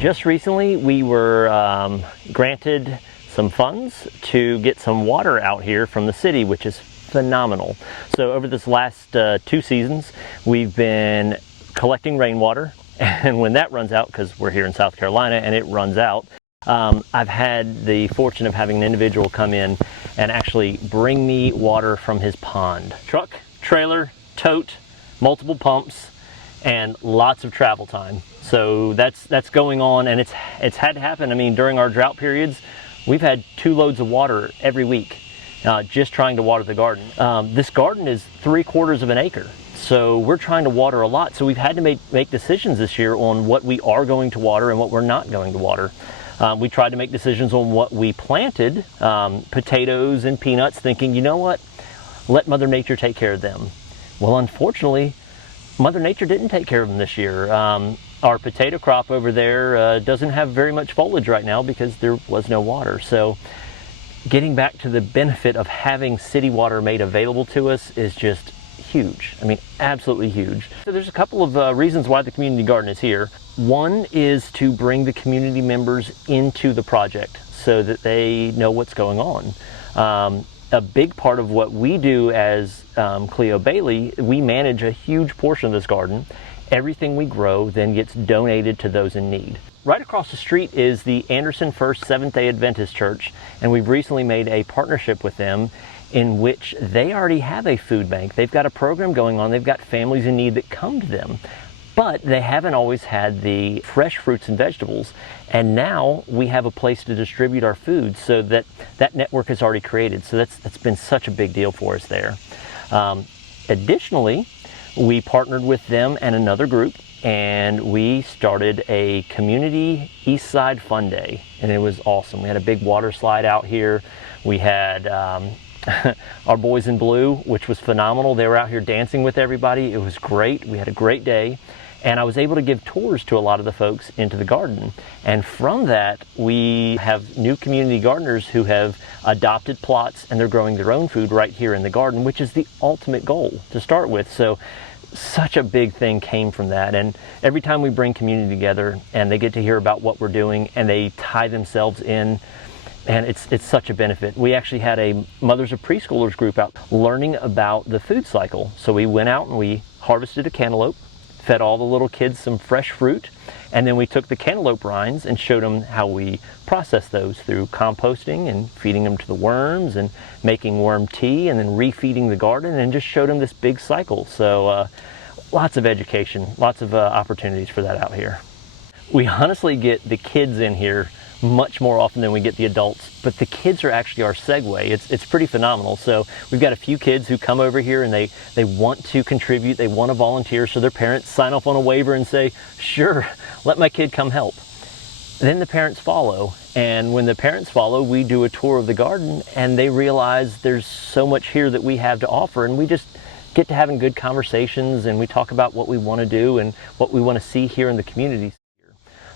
Just recently we were granted some funds to get some water out here from the city, which is phenomenal. So over this last 2 seasons, we've been collecting rainwater, and when that runs out, because we're here in South Carolina and it runs out, I've had the fortune of having an individual come in and actually bring me water from his pond. Truck, trailer, tote, multiple pumps, and lots of travel time. So that's going on, and it's had to happen. I mean, during our drought periods, we've had 2 loads of water every week, just trying to water the garden. This garden is 3/4 of an acre, so we're trying to water a lot. So we've had to make decisions this year on what we are going to water and what we're not going to water. We tried to make decisions on what we planted, potatoes and peanuts, thinking, you know what, let Mother Nature take care of them. Well, unfortunately, Mother Nature didn't take care of them this year. Our potato crop over there doesn't have very much foliage right now because there was no water. So getting back to the benefit of having city water made available to us is just huge. I mean, absolutely huge. So there's a couple of reasons why the community garden is here. One is to bring the community members into the project so that they know what's going on. A big part of what we do as Cleo Bailey, we manage a huge portion of this garden. Everything we grow then gets donated to those in need. Right across the street is the Anderson First Seventh-day Adventist Church, and we've recently made a partnership with them in which they already have a food bank. They've got a program going on. They've got families in need that come to them, but they haven't always had the fresh fruits and vegetables. And now we have a place to distribute our food, so that network is already created. So that's been such a big deal for us there. Additionally, we partnered with them and another group, and we started a community East Side Fun Day, and it was awesome. We had a big water slide out here. We had our boys in blue, which was phenomenal. They were out here dancing with everybody. It was great. We had a great day. And I was able to give tours to a lot of the folks into the garden. And from that, we have new community gardeners who have adopted plots, and they're growing their own food right here in the garden, which is the ultimate goal to start with. So such a big thing came from that. And every time we bring community together and they get to hear about what we're doing and they tie themselves in, and it's such a benefit. We actually had a Mothers of Preschoolers group out learning about the food cycle. So we went out and we harvested a cantaloupe, fed all the little kids some fresh fruit, and then we took the cantaloupe rinds and showed them how we process those through composting and feeding them to the worms and making worm tea and then refeeding the garden, and just showed them this big cycle. So lots of education, lots of opportunities for that out here. We honestly get the kids in here much more often than we get the adults, but the kids are actually our segue. It's pretty phenomenal. So we've got a few kids who come over here and they want to contribute, they want to volunteer, so their parents sign off on a waiver and say, sure, let my kid come help. Then the parents follow, and when the parents follow, we do a tour of the garden, and they realize there's so much here that we have to offer, and we just get to having good conversations, and we talk about what we want to do and what we want to see here in the community.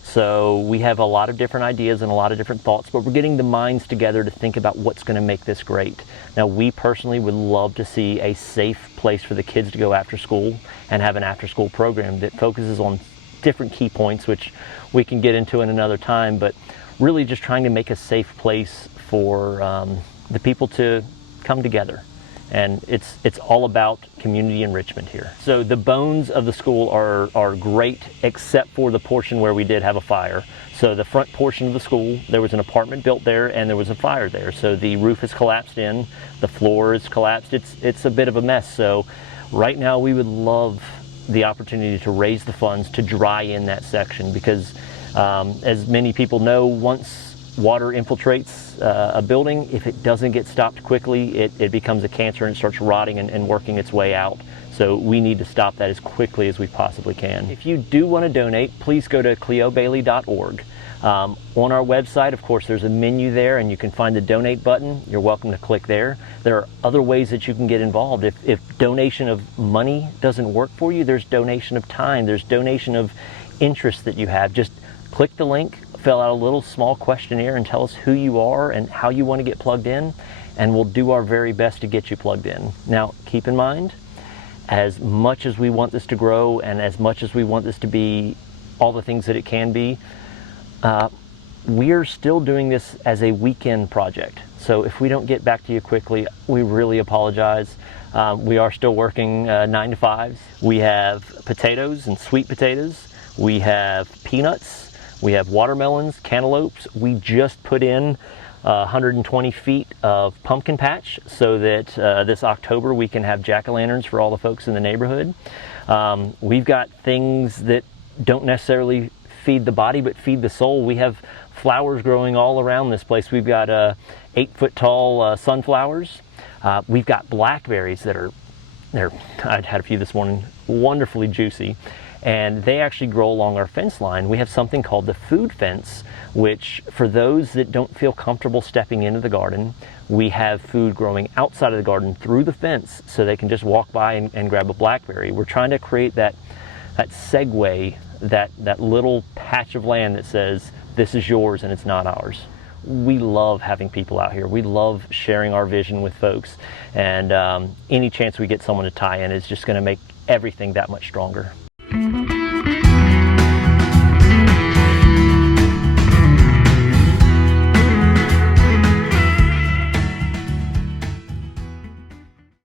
So we have a lot of different ideas and a lot of different thoughts, but we're getting the minds together to think about what's going to make this great. Now, we personally would love to see a safe place for the kids to go after school and have an after-school program that focuses on different key points, which we can get into in another time, but really just trying to make a safe place for the people to come together. And it's all about community enrichment here. So the bones of the school are great, except for the portion where we did have a fire. So the front portion of the school, there was an apartment built there and there was a fire there. So the roof has collapsed in, the floor is collapsed. It's a bit of a mess. So right now we would love the opportunity to raise the funds to dry in that section, because as many people know, once water infiltrates a building, if it doesn't get stopped quickly, it becomes a cancer and it starts rotting and working its way out. So we need to stop that as quickly as we possibly can. If you do want to donate, please go to cleobailey.org. On our website, of course, there's a menu there, and you can find the donate button. You're welcome to click there. There are other ways that you can get involved. If donation of money doesn't work for you, there's donation of time, there's donation of interest that you have. Just click the link, fill out a little small questionnaire, and tell us who you are and how you want to get plugged in, and we'll do our very best to get you plugged in. Now, keep in mind, as much as we want this to grow and as much as we want this to be all the things that it can be, We're still doing this as a weekend project. So if we don't get back to you quickly, we really apologize. We are still working 9 to 5s. We have potatoes and sweet potatoes. We have peanuts. We have watermelons, cantaloupes. We just put in 120 feet of pumpkin patch so that this October we can have jack-o'-lanterns for all the folks in the neighborhood. We've got things that don't necessarily feed the body but feed the soul. We have flowers growing all around this place. We've got 8-foot tall sunflowers. We've got blackberries that are, I had a few this morning, wonderfully juicy. And they actually grow along our fence line. We have something called the food fence, which for those that don't feel comfortable stepping into the garden, we have food growing outside of the garden through the fence so they can just walk by and grab a blackberry. We're trying to create that segue, that little patch of land that says, this is yours and it's not ours. We love having people out here. We love sharing our vision with folks. And any chance we get someone to tie in is just gonna make everything that much stronger.